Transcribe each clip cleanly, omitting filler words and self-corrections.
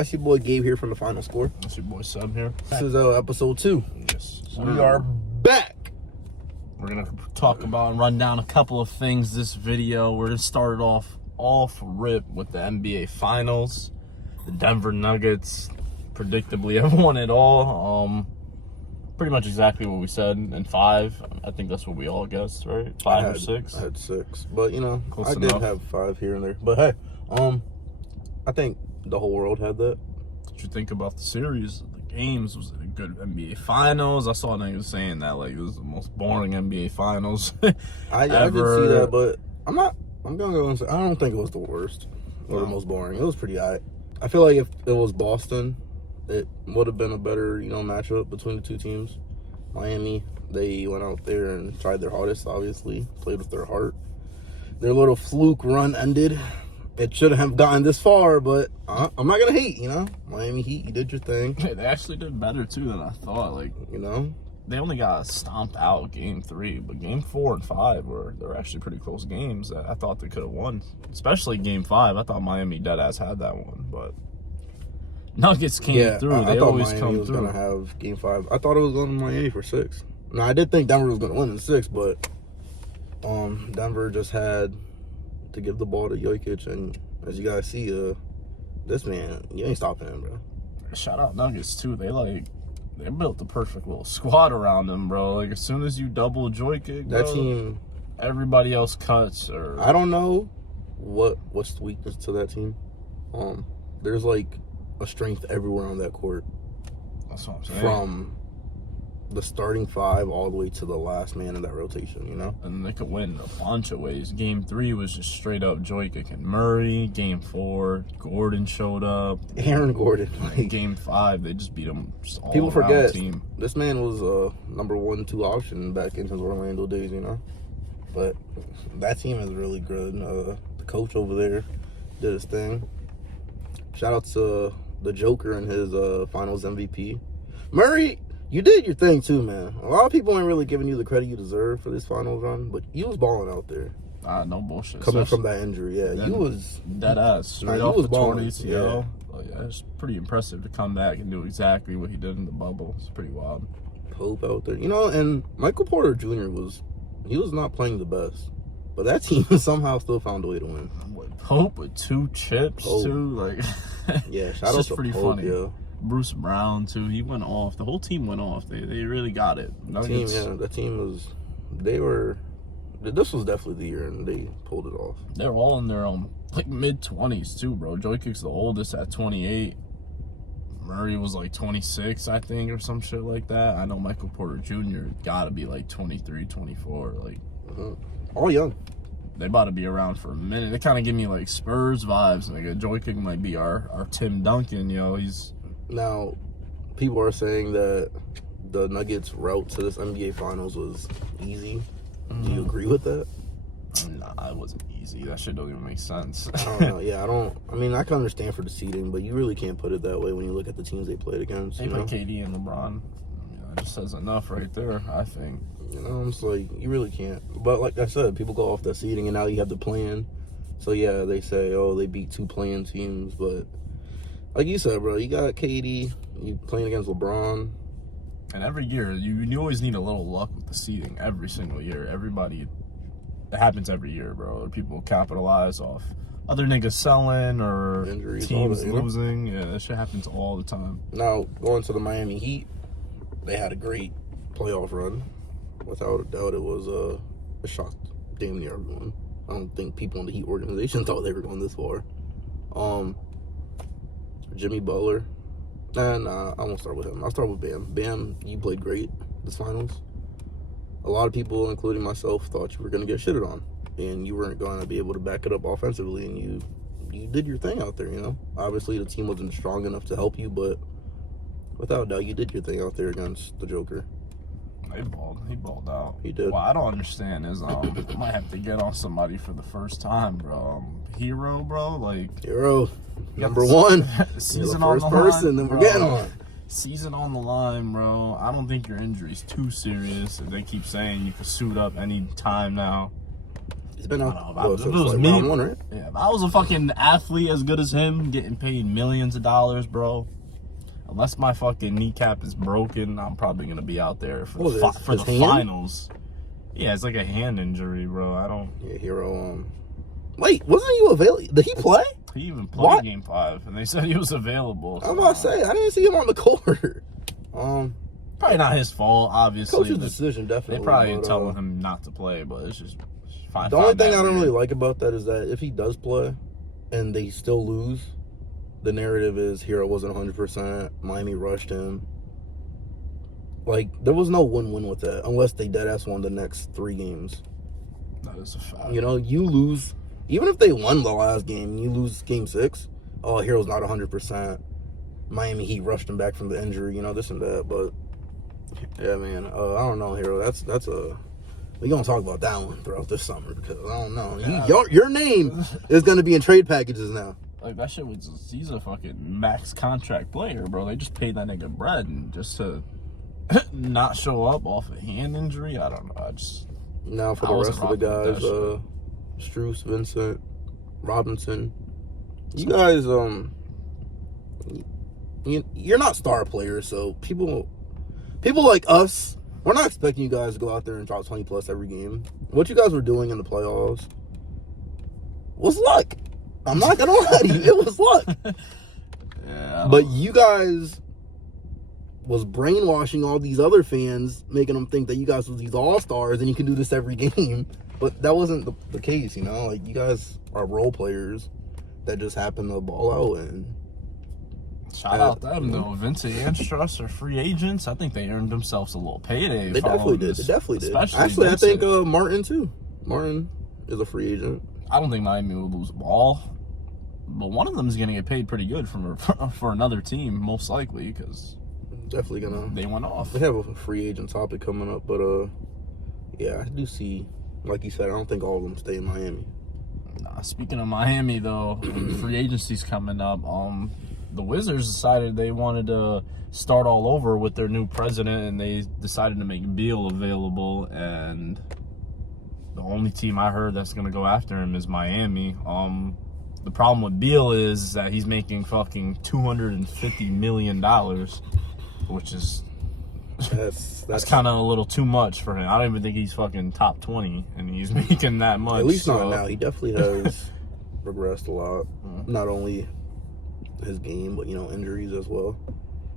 It's your boy Gabe here from the Final Score. It's your boy Sub here. This is episode 2. Yes. We are back. We're going to talk about and run down a couple of things this video. We're going to start it off rip with the NBA Finals. The Denver Nuggets predictably have won it all. Pretty much exactly what we said in 5. I think that's what we all guessed, right? 5 or 6? I had 6. But, Close I enough. did have 5 here and there. But, hey, I think the whole world had that. What you think about the series, the games? Was it a good NBA Finals? I saw niggas saying that like it was the most boring NBA Finals I did see that, but I'm gonna go and say I don't think it was the worst or the most boring. It was pretty alright. I feel like if it was Boston, it would have been a better, matchup between the two teams. Miami, they went out there and tried their hardest, obviously, played with their heart. Their little fluke run ended. It shouldn't have gotten this far, but I'm not going to hate, Miami Heat, you did your thing. Hey, they actually did better, too, than I thought. Like, they only got stomped out Game 3, but Game 4 and 5 they're actually pretty close games that I thought they could have won. Especially Game 5. I thought Miami deadass had that one, but Nuggets came through. They always Miami come was through. Going to have Game 5. I thought it was going to Miami for 6. Now, I did think Denver was going to win in 6, but Denver just had to give the ball to Jokic, and as you guys see, this man, you ain't stopping him, bro. Shout out Nuggets too. They built the perfect little squad around him, bro. Like as soon as you double Jokic, That team, everybody else cuts. Or I don't know what's the weakness to that team. There's like a strength everywhere on that court. That's what I'm saying. From the starting 5 all the way to the last man in that rotation, And they could win a bunch of ways. Game 3 was just straight up Jokic and Murray. Game 4, Gordon showed up. Aaron Gordon. Game 5, they just beat him. Just all People around forget team. This man was a number 1, 2 option back in his Orlando days, But that team is really good. The coach over there did his thing. Shout out to the Joker and his Finals MVP. Murray, you did your thing too, man. A lot of people ain't really giving you the credit you deserve for this Finals run, but you was balling out there. No bullshit. Coming from that injury, you was dead ass straight you off was the torn balling, ACL. It's pretty impressive to come back and do exactly what he did in the bubble. It's pretty wild. Pope out there, and Michael Porter Jr. was not playing the best, but that team somehow still found a way to win. Pope with 2 chips too, yeah, shout out to pretty Pope, funny. yeah. Bruce Brown too, he went off. The whole team went off. They really got it. The team was. This was definitely the year, and they pulled it off. They're all in their mid-20s too, bro. Jokic's the oldest at 28. Murray was 26, I think, or some shit like that. I know Michael Porter Jr. gotta be 23, 24. All young. They about to be around for a minute. They kind of give me Spurs vibes. Jokic might be our Tim Duncan. He's. Now, people are saying that the Nuggets' route to this NBA Finals was easy. Do you agree with that? Nah, it wasn't easy. That shit don't even make sense. I don't know. Yeah, I can understand for the seeding, but you really can't put it that way when you look at the teams they played against. They played KD and LeBron. That just says enough right there, I think. It's you really can't. But like I said, people go off that seeding, and now you have the plan. So, yeah, they say, they beat 2 playing teams, but like you said, bro, you got KD, you playing against LeBron. And every year, you always need a little luck with the seeding. Every single year. It happens every year, bro. People capitalize off other niggas selling or injuries, teams losing. Yeah, that shit happens all the time. Now, going to the Miami Heat, they had a great playoff run. Without a doubt, it was a shock to damn near everyone. I don't think people in the Heat organization thought they were going this far. Jimmy Butler. Nah, I won't start with him. I'll start with Bam. Bam, you played great this Finals. A lot of people, including myself, thought you were going to get shitted on. And you weren't going to be able to back it up offensively. And you did your thing out there, Obviously, the team wasn't strong enough to help you, but without doubt, you did your thing out there against the Joker. He balled out. He did. What I don't understand is I might have to get on somebody for the first time, bro. Hero, bro, Hero, number 1. Season You're the first on the person line, that we're bro. getting on. Season on the line, bro. I don't think your injury's too serious. They keep saying you can suit up any time now. He's been out. I don't know. If it was me, right? Yeah, if I was a fucking athlete as good as him, getting paid millions of dollars, bro. Unless my fucking kneecap is broken, I'm probably gonna be out there for the finals. Yeah, it's like a hand injury, bro. I don't. Yeah, Hero. Wait, wasn't you available? Did he play? He even played Game 5, and they said he was available. So, I'm about to say, I didn't see him on the court. Probably not his fault, obviously. Coach's decision, definitely. They probably telling him not to play, but it's just fine. The only thing I don't really like about that is that if he does play and they still lose, the narrative is Hero wasn't 100%. Miami rushed him. Like, there was no win-win with that unless they deadass won the next 3 games. That is a fact. You know, you lose. Even if they won the last game, you lose game 6. Oh, Hero's not 100%. Miami Heat rushed him back from the injury, you know, this and that. But, yeah, man, I don't know, Hero. That's a... We're going to talk about that one throughout this summer because, I don't know. Yeah. Your name is going to be in trade packages now. Like, that shit was... He's a fucking max contract player, bro. They just paid that nigga bread and just to not show up off a hand injury. I don't know. Now for the rest of the guys, Strus, Vincent, Robinson, you guys, you're not star players, so people like us, we're not expecting you guys to go out there and drop 20 plus every game. What you guys were doing in the playoffs was luck. I'm not gonna lie to you, it was luck. Yeah, but you guys was brainwashing all these other fans, making them think that you guys was these all-stars and you can do this every game. But that wasn't the case, you know? Like, you guys are role players that just happen to ball out. And shout out them, though. Vincent and Struss are free agents. I think they earned themselves a little payday. They definitely did. Actually, I think Martin, too. Martin is a free agent. I don't think Miami will lose a ball. But one of them is going to get paid pretty good for another team, most likely, because... Definitely gonna. They went off. We have a free agent topic coming up, but yeah, I do see, like you said, I don't think all of them stay in Miami. Nah, speaking of Miami though, free agency's coming up. The Wizards decided they wanted to start all over with their new president, and they decided to make Beal available. And the only team I heard that's gonna go after him is Miami. The problem with Beal is that he's making fucking $250 million. Which is that's kind of a little too much for him. I don't even think he's fucking top 20, and he's making that much. At least not now. He definitely has regressed a lot. Not only his game, but, you know, injuries as well.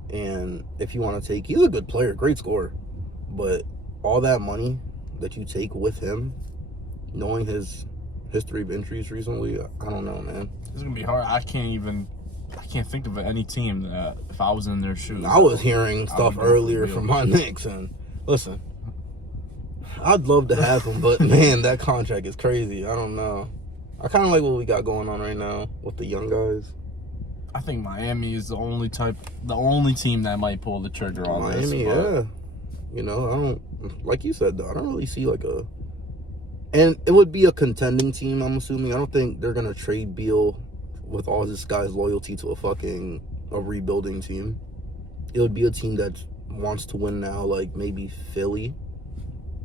And if you want to take, he's a good player, great scorer. But all that money that you take with him, knowing his history of injuries recently, I don't know, man. It's going to be hard. I can't think of any team that, if I was in their shoes. I was hearing stuff earlier from my Knicks, and listen, I'd love to have him, but man, that contract is crazy. I don't know. I kind of like what we got going on right now with the young guys. I think Miami is the only team that might pull the trigger on Miami, this. Yeah. You know, I don't, like you said, though, I don't really see like a, and it would be a contending team, I'm assuming. I don't think they're going to trade Beal with all this guy's loyalty to a rebuilding team. It would be a team that wants to win now, like maybe Philly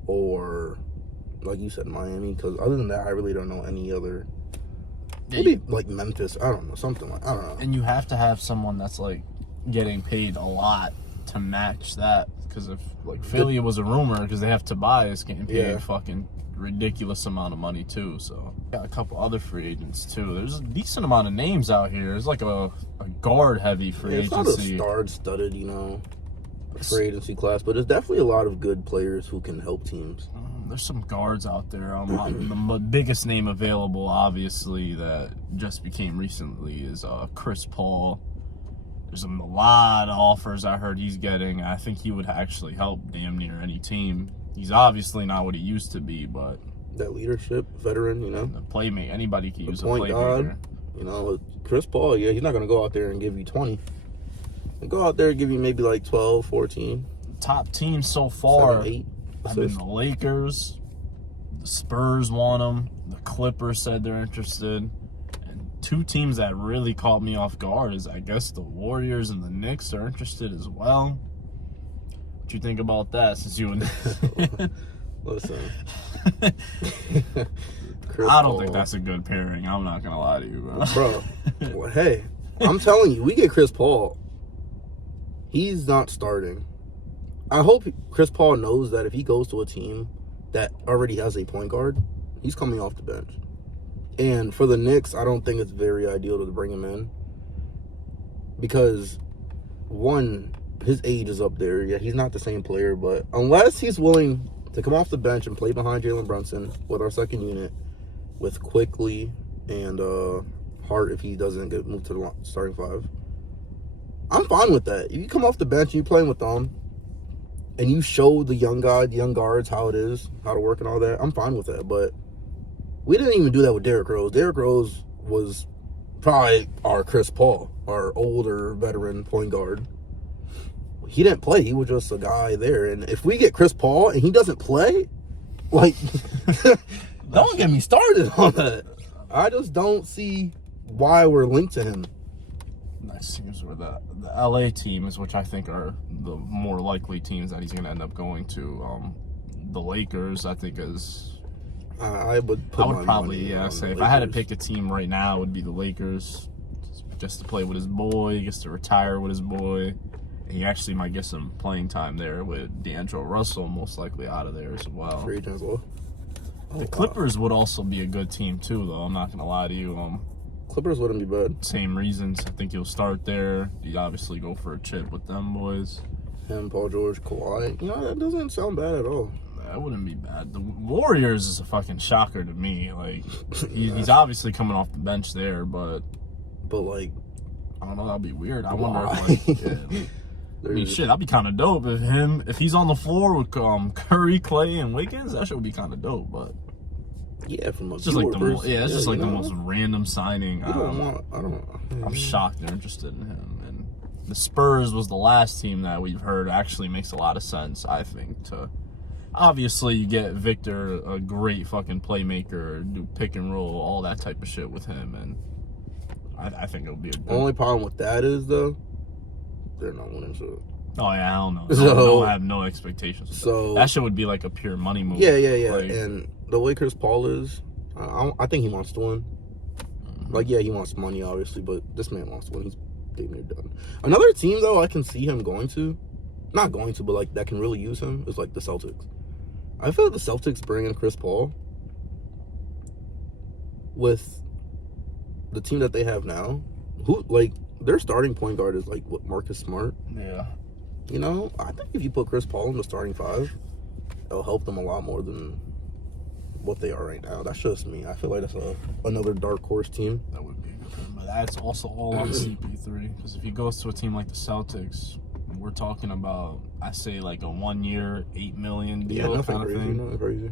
or, like you said, Miami. Because other than that, I really don't know any other. Maybe like Memphis. I don't know, something like, I don't know. And you have to have someone that's like getting paid a lot to match that. Because if like Philly was a rumor, because they have Tobias getting paid a fucking ridiculous amount of money too. So got a couple other free agents too. There's a decent amount of names out here. It's like a guard heavy free agency. It's not a star-studded, you know, free agency class, but there's definitely a lot of good players who can help teams. There's some guards out there. The biggest name available, obviously, that just became recently is Chris Paul. There's a lot of offers I heard he's getting. I think he would actually help damn near any team. He's obviously not what he used to be, but that leadership veteran, you know, the playmate. Anybody can use a point playmaker. Guard, you know, Chris Paul, yeah, he's not going to go out there and give you 20. He'll go out there and give you maybe like 12, 14. Top teams so far 7, 8. have been the Lakers. The Spurs want him. The Clippers said they're interested. And two teams that really caught me off guard is, I guess, the Warriors and the Knicks are interested as well. What you think about that? Since you and listen, Chris I don't Paul. think that's a good pairing. I'm not gonna lie to you, bro. Well, hey, I'm telling you, we get Chris Paul. He's not starting. I hope Chris Paul knows that if he goes to a team that already has a point guard, he's coming off the bench. And for the Knicks, I don't think it's very ideal to bring him in because, one, his age is up there. Yeah, he's not the same player, but unless he's willing to come off the bench and play behind Jalen Brunson with our second unit, with Quickly and Hart if he doesn't get moved to the starting five, I'm fine with that. If you come off the bench and you're playing with them and you show the young guards how it is, how to work and all that, I'm fine with that. But we didn't even do that with Derrick Rose. Derrick Rose was probably our Chris Paul, our older veteran point guard. He didn't play. He was just a guy there. And if we get Chris Paul and he doesn't play, like, don't get me started on that. I just don't see why we're linked to him. Nice teams were the LA teams, which I think are the more likely teams that he's going to end up going to. The Lakers, I think, is. I would probably say if I had to pick a team right now, it would be the Lakers, just to play with his boy. He gets to retire with his boy. He actually might get some playing time there with D'Angelo Russell most likely out of there as well. Free agent as well. The Clippers would also be a good team too, though. I'm not going to lie to you. Clippers wouldn't be bad. Same reasons. I think he'll start there. He'd obviously go for a chip with them boys. Him, Paul George, Kawhi. You know, that doesn't sound bad at all. That wouldn't be bad. The Warriors is a fucking shocker to me. Like, he's obviously coming off the bench there, but like, I don't know. That'd be weird. I wonder if, like, yeah. I mean, shit, that'd be kind of dope if he's on the floor with Curry, Clay, and Wiggins. That shit would be kind of dope, but yeah, from it's just like it's just like the most random signing. I'm shocked they're interested in him. And the Spurs was the last team that we've heard actually makes a lot of sense. I think obviously you get Victor, a great fucking playmaker, do pick and roll, all that type of shit with him, and I think it'll be a good. The only problem with that is though, they're not winning shit. Oh yeah, I don't know. So, I have no expectations. So that shit would be like a pure money move. Yeah. Like, and the way Chris Paul is, I think he wants to win. Like, yeah, he wants money, obviously, but this man wants to win. He's damn near done. Another team, though, I can see him going to, not going to, but like that can really use him is like the Celtics. I feel like the Celtics bring in Chris Paul with the team that they have now. Who, like, their starting point guard is like what, Marcus Smart. Yeah. You know, I think if you put Chris Paul in the starting five, it'll help them a lot more than what they are right now. That's just me. I feel like that's another dark horse team. That would be a good one. But that's also all on CP3. Because if he goes to a team like the Celtics, we're talking about, I say, like a 1 year, $8 million deal. Yeah, nothing kind of crazy. thing. Nothing crazy.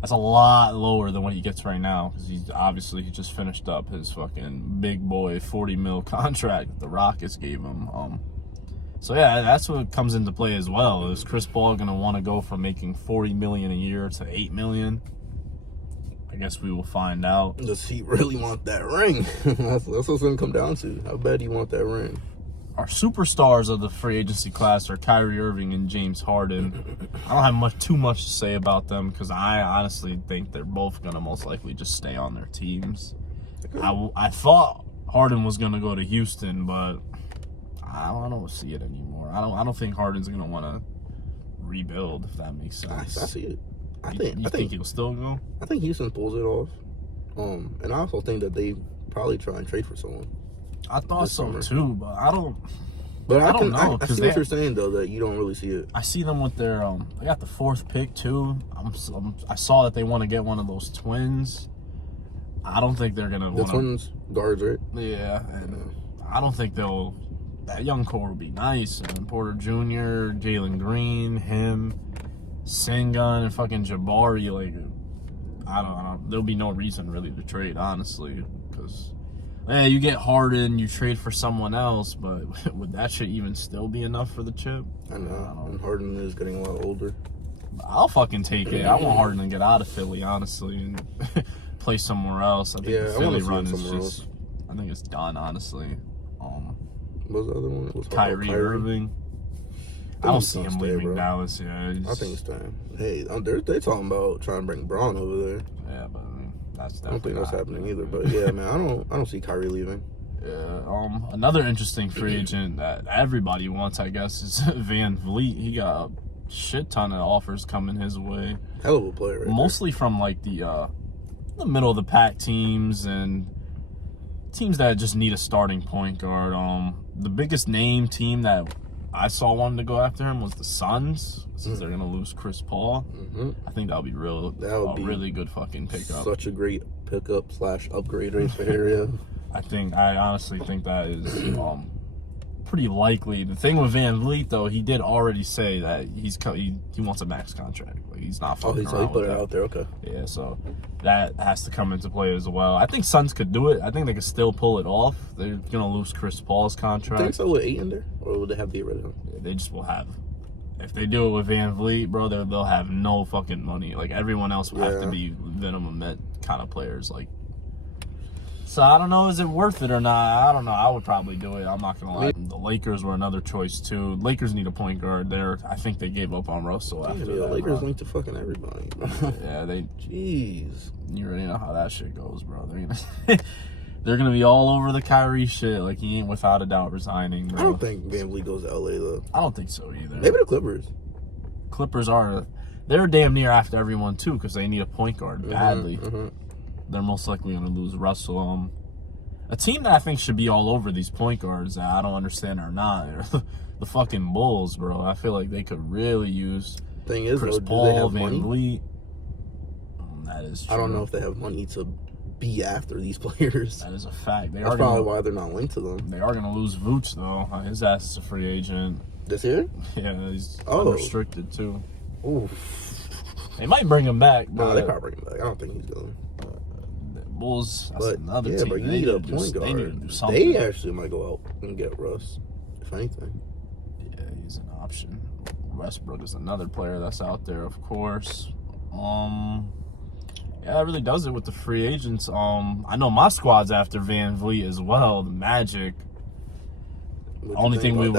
That's a lot lower than what he gets right now. Because he just finished up his fucking big boy $40 million contract that the Rockets gave him. So yeah, that's what comes into play as well. Is Chris Paul gonna want to go from making $40 million a year to $8 million? I guess we will find out. Does he really want that ring? that's what's gonna come down to. How bad do you want that ring? Our superstars of the free agency class are Kyrie Irving and James Harden. I don't have too much to say about them because I honestly think they're both gonna most likely just stay on their teams. Okay. I thought Harden was gonna go to Houston, but I don't see it anymore. I don't think Harden's gonna want to rebuild, if that makes sense. I see it. I think he'll still go. I think Houston pulls it off. And I also think that they probably try and trade for someone. I thought so too, but I don't. But I don't know. I see what you're saying though, that you don't really see it. I see them with their they got the 4th pick too. I saw that they want to get one of those twins. I don't think they're gonna. The twins guards, right? Yeah, and I don't think they'll. That young core would be nice. And Porter Jr., Jalen Green, him, Sengun, and fucking Jabari. Like, I don't. There'll be no reason really to trade, honestly, because you get Harden, you trade for someone else, but would that shit even still be enough for the chip? I know. And Harden is getting a lot older. I'll fucking take it. I want Harden to get out of Philly, honestly, and play somewhere else. I think the Philly run is just. I think it's done, honestly. What was the other one? Kyrie Irving. I don't see him leaving Dallas. Yeah, I think it's time. Hey, they talking about trying to bring Braun over there. Yeah, but That's I don't think that's definitely happening either. But yeah, man, I don't see Kyrie leaving. Yeah. Another interesting free agent that everybody wants, I guess, is Van Vliet. He got a shit ton of offers coming his way. Hell of a player, right mostly there. from like the middle of the pack teams and teams that just need a starting point guard. The biggest name team that I saw wanting to go after him was the Suns, since they're gonna lose Chris Paul. I think that would be really good fucking pickup. Such a great pickup / upgrade right there. I honestly think that is pretty likely. The thing with Van Vliet, though, he did already say that he wants a max contract. Like, he's not fucking around. He put it out there. Okay. Yeah, so that has to come into play as well. I think Suns could do it. I think they could still pull it off. They're gonna lose Chris Paul's contract. You think so with 8 in there, or would they have the original? They just will have. If they do it with Van Vliet, bro, they'll have no fucking money. Like, everyone else will have to be minimum net kind of players. Like, so I don't know, is it worth it or not? I don't know. I would probably do it. I'm not gonna lie. The Lakers were another choice too. Lakers need a point guard there. I think they gave up on Russell after that. Lakers linked to fucking everybody. Yeah, they. Jeez. You already know how that shit goes, bro. They're gonna be all over the Kyrie shit. Like, he ain't without a doubt resigning, bro. I don't think Van Vliet goes to LA though. I don't think so either. Maybe the Clippers. Clippers are. They're damn near after everyone too, because they need a point guard badly. They're most likely gonna lose Russell. A team that I think should be all over these point guards that I don't understand are not are the fucking Bulls, bro. I feel like they could really use Thing is, Chris though, Paul, do they have Van money? Vliet. That is true. I don't know if they have money to be after these players. That is a fact. That's probably why they're not linked to them. They are gonna lose Vooch though. His ass is a free agent. This year? Yeah, he's unrestricted too. Oof. They might bring him back. No, they probably bring him back. I don't think he's going. Bulls, that's another team. But you need a point guard. They need to do something. They actually might go out and get Russ, if anything. Yeah, he's an option. Westbrook is another player that's out there, of course. Yeah, that really does it with the free agents. I know my squad's after Van Vliet as well, the Magic. Only thing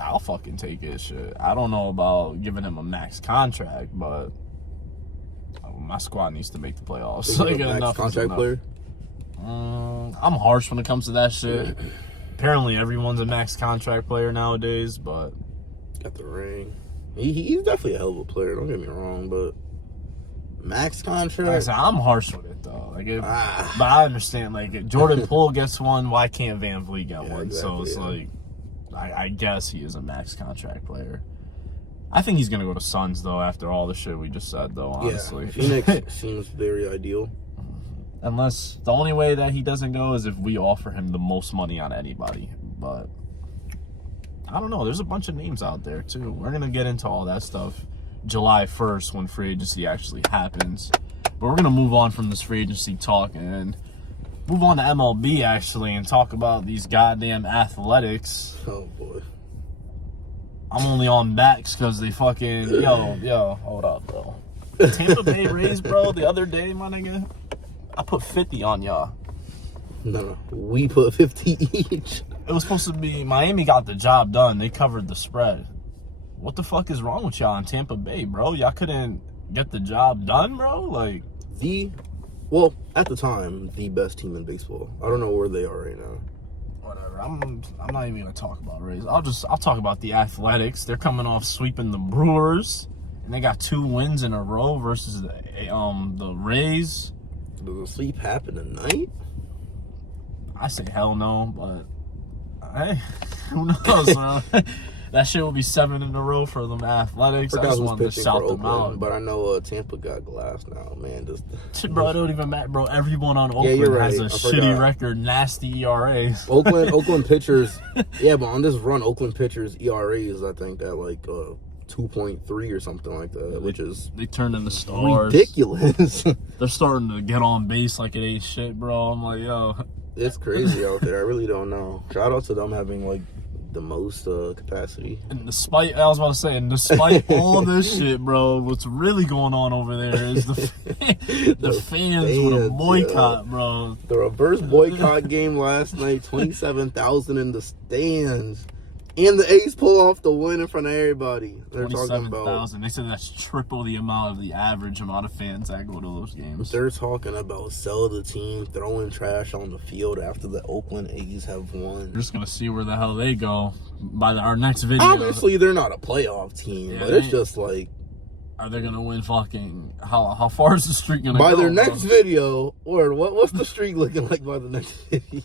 I'll fucking take it, shit. I don't know about giving him a max contract, but my squad needs to make the playoffs. Like enough contract player? I'm harsh when it comes to that shit. Apparently everyone's a max contract player nowadays, but got the ring. He's definitely a hell of a player, don't get me wrong, but max contract? Like I said, I'm harsh with it though. But I understand, like, if Jordan Poole gets one, why can't Van Vliet get one? Exactly, so it's like, I guess he is a max contract player. I think he's gonna go to Suns though, after all the shit we just said though, honestly. Yeah, Phoenix seems very ideal. Unless the only way that he doesn't go is if we offer him the most money on anybody. But I don't know. There's a bunch of names out there too. We're gonna get into all that stuff July 1st when free agency actually happens. But we're gonna move on from this free agency talk and move on to MLB actually and talk about these goddamn Athletics. Oh boy. I'm only on backs because they fucking yo, hold up, bro. Tampa Bay Rays, bro, the other day, my nigga, I put 50 on y'all. No, we put 50 each. It was supposed to be Miami got the job done. They covered the spread. What the fuck is wrong with y'all in Tampa Bay, bro? Y'all couldn't get the job done, bro? Like, well, at the time, the best team in baseball. I don't know where they are right now. Whatever. I'm not even gonna talk about Rays. I'll talk about the Athletics. They're coming off sweeping the Brewers, and they got 2 wins in a row versus the Rays. Does a sweep happen tonight? I say hell no, but hey, who knows, bro? That shit will be 7 in a row for them Athletics. I just wanted to shout them out. But I know Tampa got glass now, man. Bro, it don't even matter, bro. Everyone on Oakland has a shitty record, nasty ERAs. Oakland pitchers, yeah, but on this run, Oakland pitchers ERA is, I think, at like 2.3 or something like that, which is they turned into stars. Ridiculous. They're starting to get on base like it ain't shit, bro. I'm like, yo, it's crazy out there. I really don't know. Shout out to them having like the most capacity. And despite all this shit, bro, what's really going on over there is the fans with a boycott, bro. The reverse boycott game last night, 27,000 in the stands. And the A's pull off the win in front of everybody. They're talking about 27,000. They said that's triple the amount of the average amount of fans that go to those games. They're talking about sell the team, throwing trash on the field after the Oakland A's have won. We're just gonna see where the hell they go by our next video. Obviously, they're not a playoff team, but it's just like, are they gonna win? Fucking how far is the streak gonna go? By their next video, or what's the streak looking like by the next video?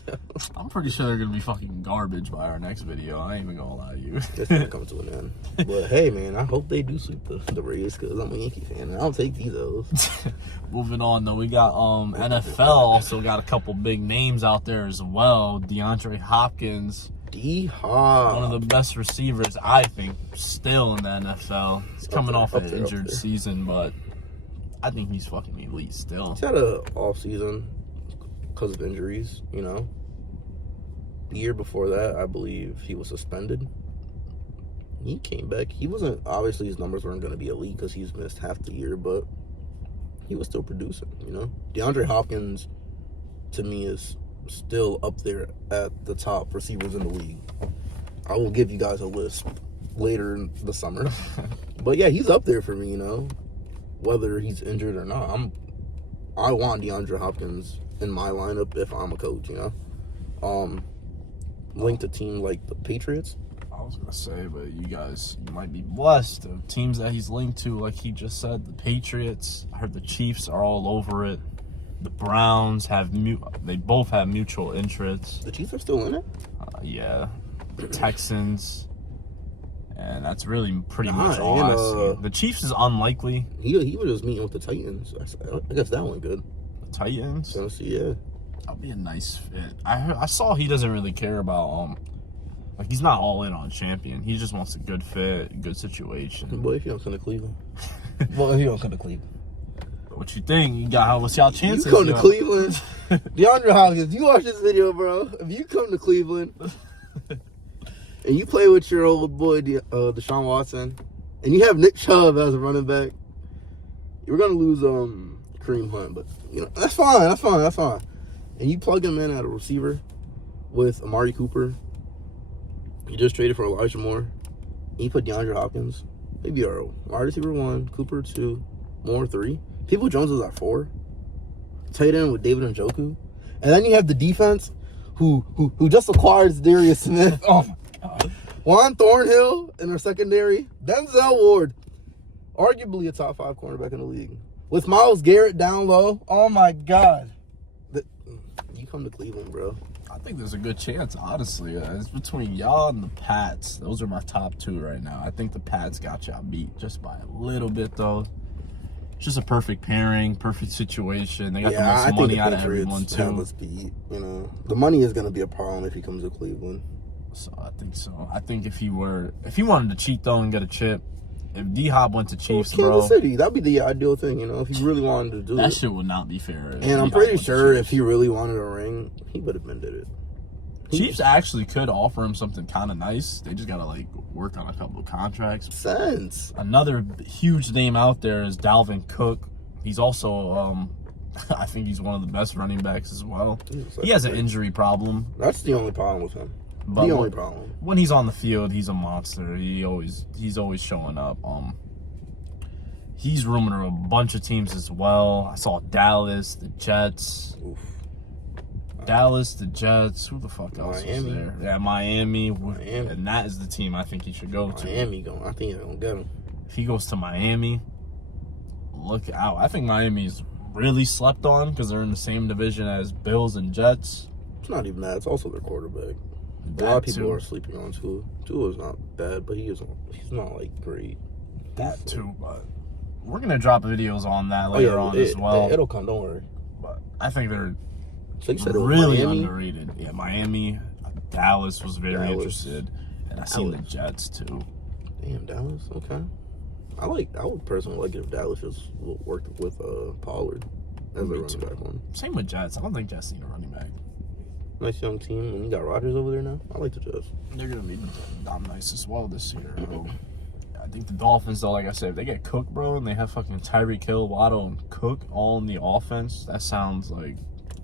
I'm pretty sure they're gonna be fucking garbage by our next video. I ain't even gonna lie to you. It's gonna come to an end. But hey, man, I hope they do sweep the Rays because I'm a Yankee fan and I'll take these O's. Moving on though, we got NFL also got a couple big names out there as well. DeAndre Hopkins. D-Hop. One of the best receivers, I think, still in the NFL. He's coming off an injured season, but I think he's fucking elite still. He's had an off season because of injuries, you know. The year before that, I believe he was suspended. He came back. He wasn't, obviously his numbers weren't going to be elite because he's missed half the year, but he was still producing, you know. DeAndre Hopkins, to me, is still up there at the top receivers in the league. I will give you guys a list later in the summer. But yeah, he's up there for me, you know. Whether he's injured or not, I want DeAndre Hopkins in my lineup if I'm a coach, you know. Linked a team like the Patriots. I was gonna say, but you might be blessed. The teams that he's linked to, like he just said, the Patriots. I heard the Chiefs are all over it. The Browns they both have mutual interests. The Chiefs are still in it? Yeah. The Texans. And that's really pretty much all I see. The Chiefs is unlikely. He was just meeting with the Titans. I guess that went good. The Titans? Tennessee, yeah. That'll be a nice fit. I saw he doesn't really care about, like, he's not all in on champion. He just wants a good fit, good situation. Boy, if you don't come to Cleveland. What you think? What's y'all chances? You come to Cleveland. DeAndre Hopkins, you watch this video, bro. If you come to Cleveland and you play with your old boy, Deshaun Watson, and you have Nick Chubb as a running back, you're going to lose Kareem Hunt. But, you know, that's fine. And you plug him in at a receiver with Amari Cooper. You just traded for Elijah Moore. And you put DeAndre Hopkins. Maybe our wide receiver 1, Cooper 2, Moore 3. People Jones is at 4. Tight end with David Njoku. And then you have the defense who just acquired Darius Smith. Oh my God. Juan Thornhill in our secondary. Denzel Ward. Arguably a top 5 cornerback in the league. With Myles Garrett down low. Oh my God. You come to Cleveland, bro. I think there's a good chance, honestly. It's between y'all and the Pats. Those are my top 2 right now. I think the Pats got y'all beat just by a little bit, though. Just a perfect pairing, perfect situation. They got the most money out of everyone, too. Have us beat, you know. The money is going to be a problem if he comes to Cleveland. So I think so. I think if he wanted to cheat, though, and get a chip, if D-Hop went to Chiefs, Kansas City, that'd be the ideal thing, you know, if he really wanted to do that shit would not be fair. And I'm pretty sure if he really wanted a ring, he would have been did it. Chiefs actually could offer him something kind of nice. They just got to, like, work on a couple of contracts. Sense. Another huge name out there is Dalvin Cook. He's also, I think he's one of the best running backs as well. He has an injury problem. That's the only problem with him. But the only problem. When he's on the field, he's a monster. He's always showing up. He's rumored to a bunch of teams as well. I saw Dallas, the Jets. Oof. Dallas, the Jets. Who the fuck else is Miami. there? Yeah, Miami. And that is the team I think he should go to. I think they're going to get him. If he goes to Miami, look out. I think Miami's really slept on because they're in the same division as Bills and Jets. It's not even that. It's also their quarterback. A lot of people are sleeping on Tua. Tua is not bad, but he's not, like, great. That too, but we're going to drop videos on that later on as well. It'll come, don't worry. But I think they're really underrated. Yeah, Miami, Dallas was very interested, and I seen the Jets too. Damn, Dallas, okay. I would personally like it if Dallas just worked with Pollard as a running back one. Same with Jets. I don't think Jets need a running back. Nice young team, and you got Rodgers over there now. I like the Jets. They're gonna be damn nice as well this year. I think the Dolphins, though, like I said, if they get Cook, bro, and they have fucking Tyreek Hill, Waddle, and Cook all in the offense, that sounds like...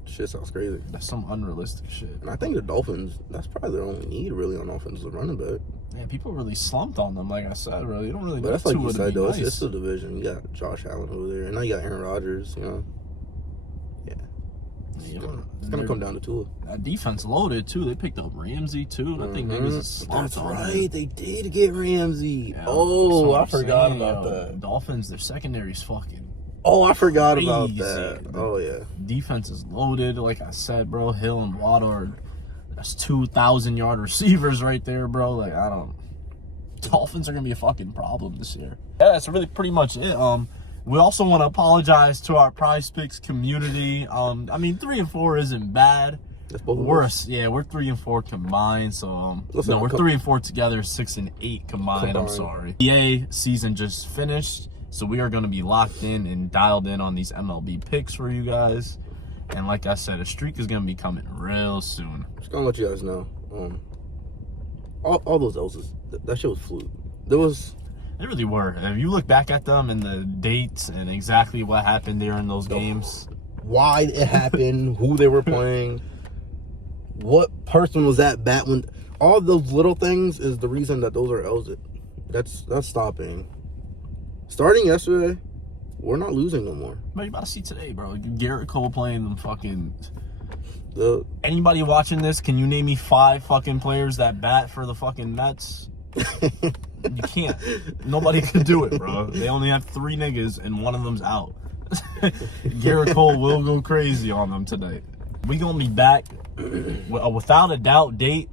Shit sounds crazy. That's some unrealistic shit. And I think the Dolphins, that's probably their only need, really, on offense is a running back. Yeah, people really slumped on them. Like I said, really, you don't really. But know that's like you Tua to said, be though. nice. It's the division. You got Josh Allen over there, and now you got Aaron Rodgers. Yeah. It's gonna come down to Tua. That defense loaded too. They picked up Ramsey too. I think maybe it's a That's right. They did get Ramsey. Yeah, oh, I forgot about that. Dolphins, their secondary's fucking. Oh, I forgot crazy. about that. Oh yeah. Defense is loaded. Like I said, bro, Hill and Waddle that's 2,000-yard receivers right there, bro. Like Dolphins are gonna be a fucking problem this year. Yeah, that's really pretty much it. We also want to apologize to our Prize Picks community. I mean, 3-4 isn't bad. That's both of We're us. 3-4 combined. So Listen, no, we're 3-4 together, 6-8 combined. I'm sorry. EA season just finished, so we are going to be locked in and dialed in on these MLB picks for you guys. And like I said, a streak is going to be coming real soon. Just gonna let you guys know. All those L's, that shit was fluke. They really were. If you look back at them and the dates and exactly what happened there in those games, why it happened, who they were playing, what person was at bat when, all those little things is the reason that those are L's. That's stopping. Starting yesterday, we're not losing no more. But you about to see today, bro. Garrett Cole playing them fucking. Anybody watching this, can you name me 5 fucking players that bat for the fucking Mets? You can't. Nobody can do it, bro. They only have 3 niggas and one of them's out. Garrett Cole will go crazy on them today. We gonna be back. Without a doubt, date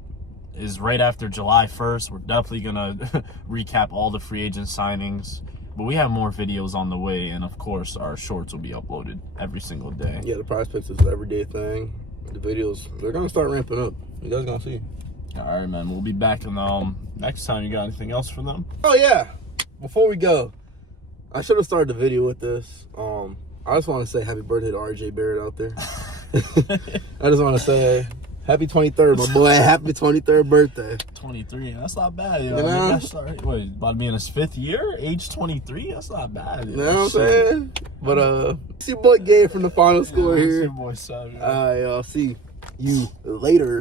is right after July 1st. We're definitely gonna recap all the free agent signings. But we have more videos on the way, and of course, our shorts will be uploaded every single day. Yeah, the Prize Picks is an everyday thing. The videos, they're gonna start ramping up. You guys gonna see. All right, man. We'll be back in next time. You got anything else for them? Oh yeah. Before we go, I should have started the video with this. I just want to say happy birthday to RJ Barrett out there. I just want to say happy 23rd, my boy. Happy 23rd birthday. 23. That's not bad. Yo. You know? Wait, about to be in his 5th year? Age 23? That's not bad. You know what I'm saying? But it's your boy Gabe from the final score here. Your boy Sam. I'll see you later.